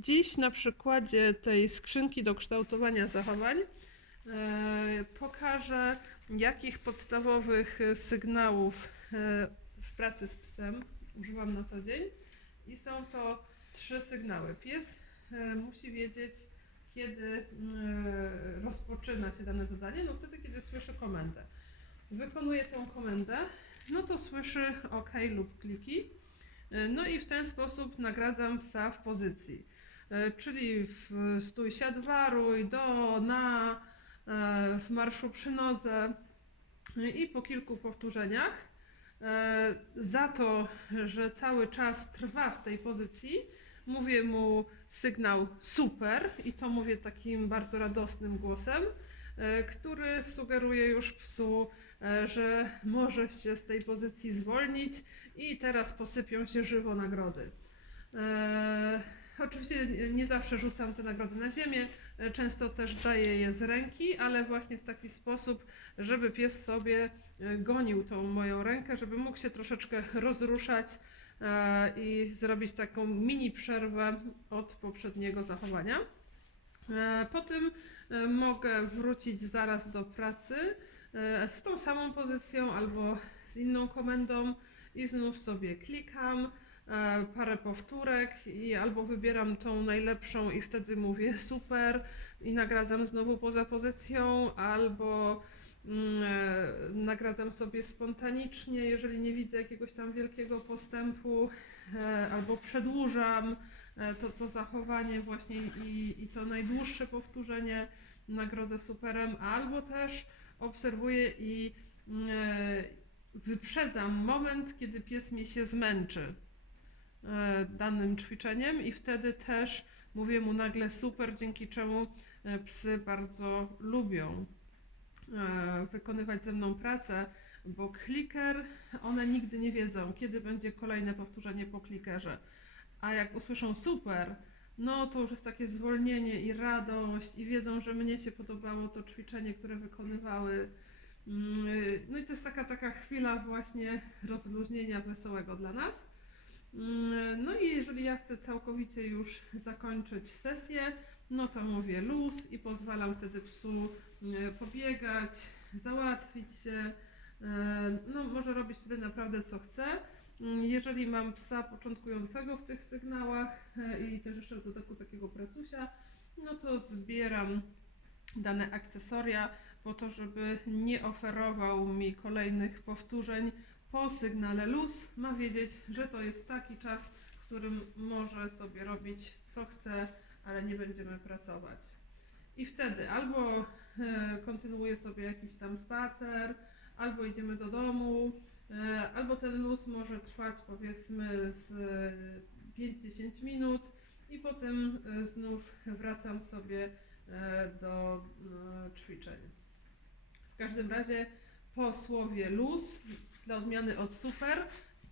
Dziś na przykładzie tej skrzynki do kształtowania zachowań e, pokażę, jakich podstawowych sygnałów e, w pracy z psem używam na co dzień. I są to trzy sygnały. Pies e, musi wiedzieć, kiedy rozpoczyna się dane zadanie, no wtedy, kiedy słyszy komendę. Wykonuje tę komendę, no to słyszy OK lub kliki. No i w ten sposób nagradzam psa w pozycji. E, Czyli w stój, siad, waruj, do, na, e, w marszu przy nodze E, i po kilku powtórzeniach. e, Za to, że cały czas trwa w tej pozycji, mówię mu sygnał super i to mówię takim bardzo radosnym głosem, który sugeruje już psu, że może się z tej pozycji zwolnić i teraz posypią się żywo nagrody. Oczywiście nie- zawsze rzucam te nagrody na ziemię, często też daję je z ręki, ale właśnie w taki sposób, żeby pies sobie e, gonił tą moją rękę, żeby mógł się troszeczkę rozruszać e, i zrobić taką mini przerwę od poprzedniego zachowania. E, Po tym mogę wrócić zaraz do pracy z tą samą pozycją albo z inną komendą i znów sobie klikam parę powtórek i albo wybieram tą najlepszą i wtedy mówię super i nagradzam znowu poza pozycją, albo mm, e, nagradzam sobie spontanicznie, jeżeli nie widzę jakiegoś tam wielkiego postępu, e, albo przedłużam e, to, to zachowanie właśnie i, i to najdłuższe powtórzenie nagrodzę superem, albo też obserwuję i mm, e, wyprzedzam moment, kiedy pies mi się zmęczy. e, danym ćwiczeniem i wtedy też mówię mu nagle super, dzięki czemu e, psy bardzo lubią e, wykonywać ze mną pracę, bo kliker, one nigdy nie wiedzą, kiedy będzie kolejne powtórzenie po klikerze. A jak usłyszą super, no to już jest takie zwolnienie i radość i wiedzą, że mnie się podobało to ćwiczenie, które wykonywały. Mm, No i to jest taka, taka chwila właśnie rozluźnienia wesołego dla nas. Mm, No i jeżeli ja chcę całkowicie już zakończyć sesję, no to mówię luz i pozwalam wtedy psu mm, pobiegać, załatwić się. E, No, może robić wtedy naprawdę co chce. Mm, Jeżeli mam psa początkującego w tych sygnałach e, i też jeszcze w dodatku takiego pracusia, no to zbieram dane akcesoria po to, żeby nie oferował mi kolejnych powtórzeń po sygnale luz. Ma wiedzieć, że to jest taki czas, w którym może sobie robić co chce, ale nie będziemy pracować. I wtedy albo e, kontynuuję sobie jakiś tam spacer, albo idziemy do domu, e, albo ten luz może trwać powiedzmy z e, 5-10 minut i potem e, znów wracam sobie e, do e, ćwiczeń. W każdym razie po słowie luz, dla odmiany od super,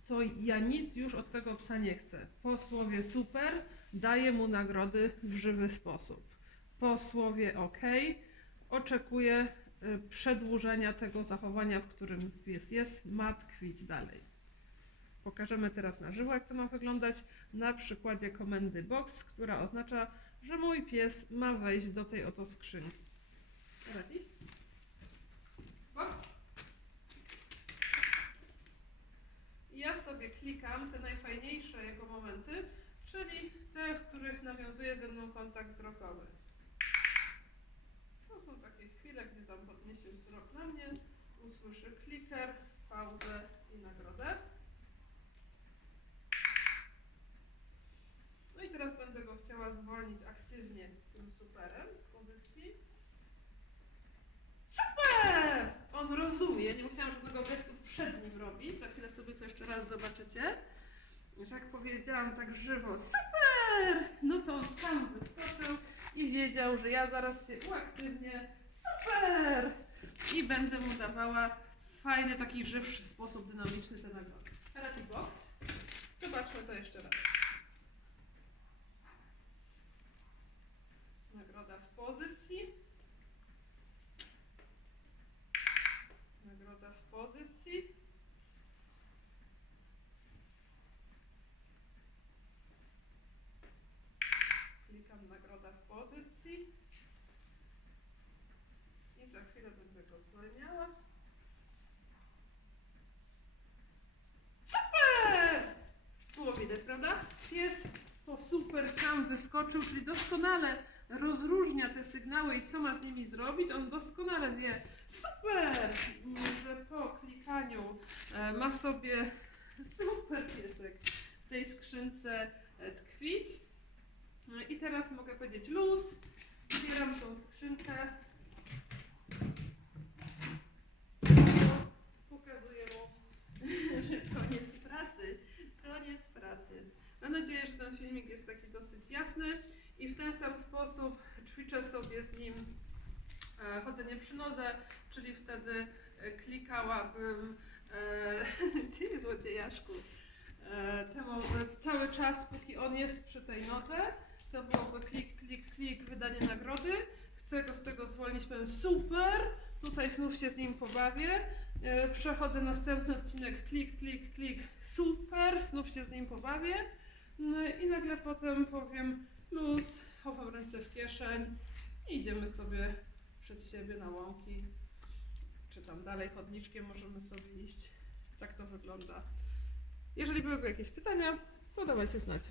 to ja nic już od tego psa nie chcę. Po słowie super daję mu nagrody w żywy sposób. Po słowie ok oczekuję y, przedłużenia tego zachowania, w którym pies jest, ma tkwić dalej. Pokażemy teraz na żywo, jak to ma wyglądać na przykładzie komendy box, która oznacza, że mój pies ma wejść do tej oto skrzynki. Ready? Box. I Ja klikam te najfajniejsze jego momenty, czyli te, w których nawiązuje ze mną kontakt wzrokowy. To są takie chwile, gdy tam podniesie wzrok na mnie, usłyszy kliker, pauzę i nagrodę. No i teraz będę go chciała zwolnić aktywnie tym superem z pozycji. Super! On rozumie, nie musiałam żadnego gestu przed nim robić. Za chwilę sobie to jeszcze raz zobaczycie. Jak powiedziałam tak żywo, super! No to on sam wyskoczył i wiedział, że ja zaraz się uaktywnię. Super! I będę mu dawała fajny, taki żywszy sposób, dynamiczny te nagrody. Karate box. Zobaczmy to jeszcze raz. Nagroda w pozycji. Nagroda w pozycji. Akcji. I za chwilę będę go zwalniała. Super! Było widać, prawda? Pies to super sam wyskoczył, czyli doskonale rozróżnia te sygnały i co ma z nimi zrobić. On doskonale wie, super, że po klikaniu e, ma sobie super piesek w tej skrzynce e, tkwić. No I teraz mogę powiedzieć luz, zbieram tą skrzynkę. Pokazuję mu, że koniec pracy. Koniec pracy. Mam nadzieję, że ten filmik jest taki dosyć jasny i w ten sam sposób ćwiczę sobie z nim e, chodzenie przy nodze, czyli wtedy e, klikałabym e, ty złodziejaszku temu cały czas, póki on jest przy tej nodze, to byłoby klik, klik, klik, wydanie nagrody. Chcę go z tego zwolnić, powiem super, tutaj znów się z nim pobawię. E, Przechodzę następny odcinek, klik, klik, klik, super, znów się z nim pobawię. No i nagle potem powiem luz, chowam ręce w kieszeń idziemy sobie przed siebie na łąki, czy tam dalej chodniczkiem możemy sobie iść. Tak to wygląda. Jeżeli byłyby jakieś pytania, to dawajcie znać.